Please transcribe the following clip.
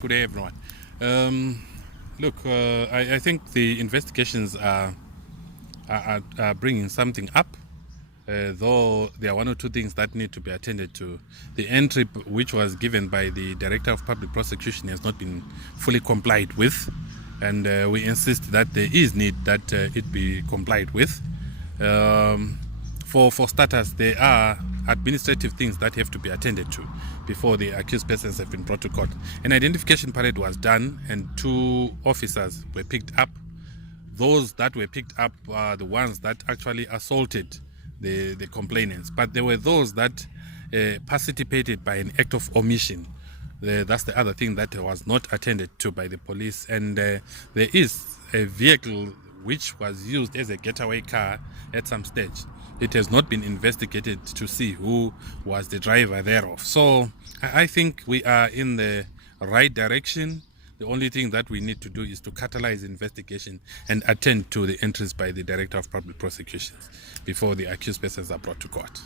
Good day, everyone. I think the investigations are bringing something up, though there are one or two things that need to be attended to. The entry which was given by the Director of Public Prosecution has not been fully complied with, and we insist that there is need that it be complied with. For starters, there are administrative things that have to be attended to before the accused persons have been brought to court. An identification parade was done and 2 officers were picked up. Those that were picked up are the ones that actually assaulted the complainants, but there were those that participated by an act of omission. That's the other thing that was not attended to by the police, and there is a vehicle which was used as a getaway car at some stage. It has not been investigated to see who was the driver thereof. So I think we are in the right direction. The only thing that we need to do is to catalyze investigation and attend to the entries by the Director of Public Prosecutions before the accused persons are brought to court.